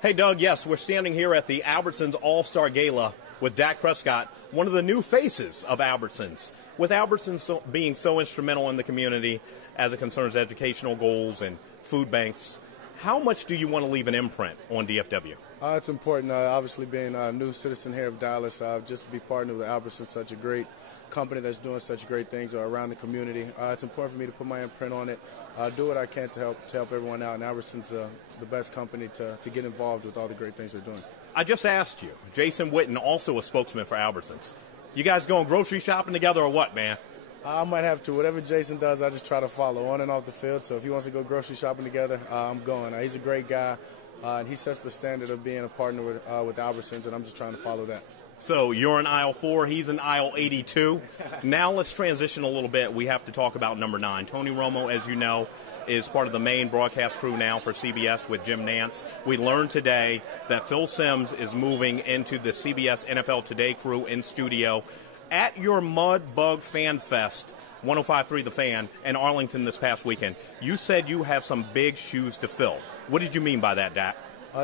Hey, Doug, yes, we're standing here at the Albertsons All Star Gala with Dak Prescott, one of the new faces of Albertsons. With Albertsons being so instrumental in the community as it concerns educational goals and food banks, how much do you want to leave an imprint on DFW? It's important, obviously, being a new citizen here of Dallas, just to be partnered with Albertsons, such a great company that's doing such great things around the community. It's important for me to put my imprint on it, do what I can to help everyone out. And Albertsons the best company to get involved with all the great things they're doing. I just asked you, Jason Witten, also a spokesman for Albertsons. You guys going grocery shopping together or what, man? I might have to. Whatever Jason does, I just try to follow on and off the field. So if he wants to go grocery shopping together, I'm going. He's a great guy, and he sets the standard of being a partner with Albertsons, and I'm just trying to follow that. So you're in aisle 4, he's in aisle 82. Now let's transition a little bit. We have to talk about number 9. Tony Romo, as you know, is part of the main broadcast crew now for CBS with Jim Nantz. We learned today that Phil Simms is moving into the CBS NFL Today crew in studio. At your Mud Bug Fan Fest, 105.3 The Fan, in Arlington this past weekend, you said you have some big shoes to fill. What did you mean by that, Dak?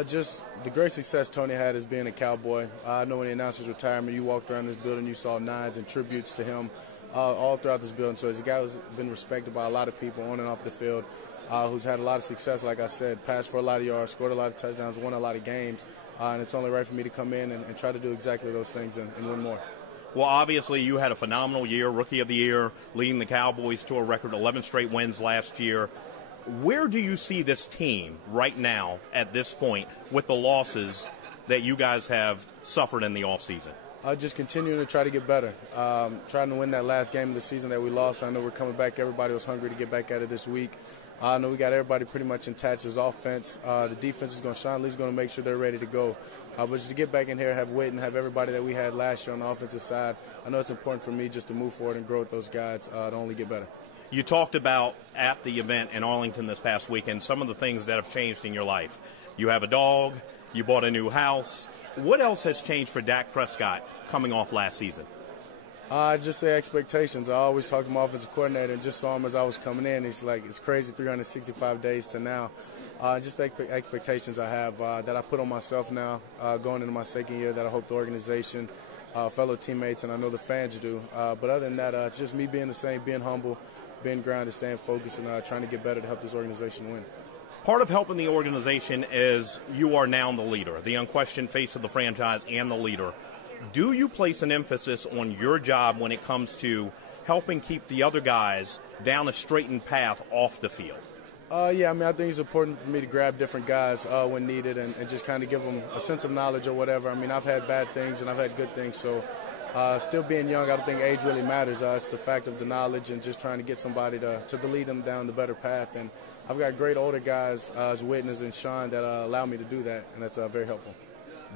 Just the great success Tony had as being a Cowboy. I know when he announced his retirement, you walked around this building, you saw nines and tributes to him all throughout this building. So he's a guy who's been respected by a lot of people on and off the field, who's had a lot of success, like I said, passed for a lot of yards, scored a lot of touchdowns, won a lot of games. And it's only right for me to come in and try to do exactly those things and win more. Well, obviously, you had a phenomenal year, Rookie of the Year, leading the Cowboys to a record 11 straight wins last year. Where do you see this team right now at this point with the losses that you guys have suffered in the offseason? Just continuing to try to get better, trying to win that last game of the season that we lost. I know we're coming back. Everybody was hungry to get back at it this week. I know we got everybody pretty much intact. His offense, the defense is going to shine. Lee's going to make sure they're ready to go. But just to get back in here, have Witten, have everybody that we had last year on the offensive side, I know it's important for me just to move forward and grow with those guys to only get better. You talked about at the event in Arlington this past weekend some of the things that have changed in your life. You have a dog. You bought a new house. What else has changed for Dak Prescott coming off last season? I just say expectations. I always talk to my offensive coordinator and just saw him as I was coming in. He's like, it's crazy, 365 days to now. Just the expectations I have that I put on myself now going into my second year that I hope the organization, fellow teammates, and I know the fans do. But other than that, it's just me being the same, being humble, being grounded, staying focused, and trying to get better to help this organization win. Part of helping the organization is you are now the leader, the unquestioned face of the franchise and the leader. Do you place an emphasis on your job when it comes to helping keep the other guys down a straightened path off the field? Yeah, I think it's important for me to grab different guys when needed and just kind of give them a sense of knowledge or whatever. I've had bad things and I've had good things, so still being young, I don't think age really matters. It's the fact of the knowledge and just trying to get somebody to lead them down the better path. And I've got great older guys as Witness and Sean that allow me to do that, and that's very helpful.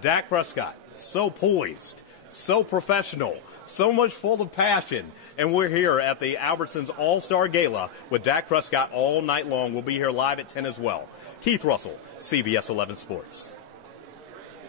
Dak Prescott, so poised, so professional, so much full of passion. And we're here at the Albertsons All Star Gala with Dak Prescott all night long. We'll be here live at 10 as well. Keith Russell, CBS 11 Sports.